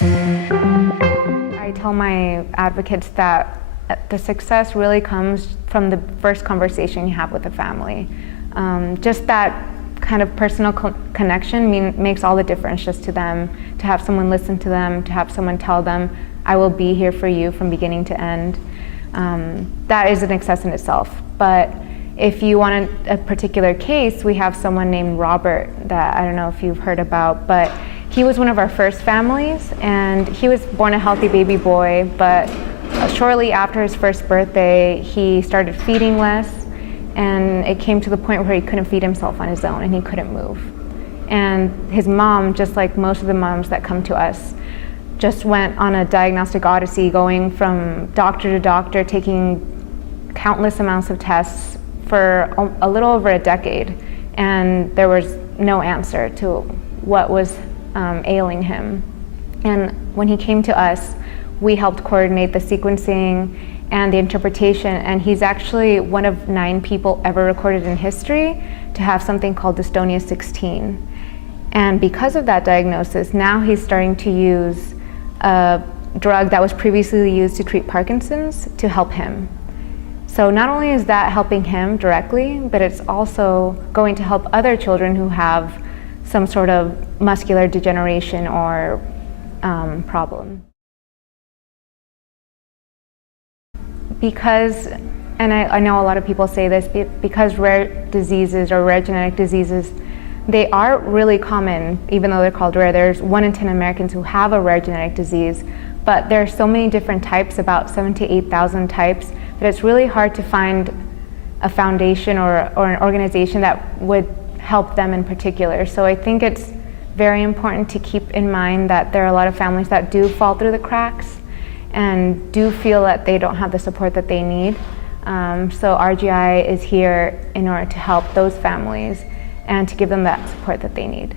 I tell my advocates that the success really comes from the first conversation you have with the family. Just that kind of personal connection makes all the difference just to them, to have someone listen to them, to have someone tell them, I will be here for you from beginning to end. That is an success in itself. But if you want a particular case, we have someone named Robert that I don't know if you've heard about, but he was one of our first families, and he was born a healthy baby boy, but shortly after his first birthday, he started feeding less, and it came to the point where he couldn't feed himself on his own and he couldn't move. And his mom, just like most of the moms that come to us, just went on a diagnostic odyssey, going from doctor to doctor, taking countless amounts of tests for a little over a decade, and there was no answer to what was ailing him. And when he came to us, we helped coordinate the sequencing and the interpretation, and he's actually one of 9 people ever recorded in history to have something called dystonia 16. And because of that diagnosis, now he's starting to use a drug that was previously used to treat Parkinson's to help him. So not only is that helping him directly, but it's also going to help other children who have some sort of muscular degeneration or problem. Because, and I know a lot of people say this, because rare diseases or rare genetic diseases, they are really common, even though they're called rare. There's 1 in 10 Americans who have a rare genetic disease, but there are so many different types, about 7,000 to 8,000 types, that it's really hard to find a foundation or an organization that would help them in particular. So I think it's very important to keep in mind that there are a lot of families that do fall through the cracks and do feel that they don't have the support that they need. So RGI is here in order to help those families and to give them that support that they need.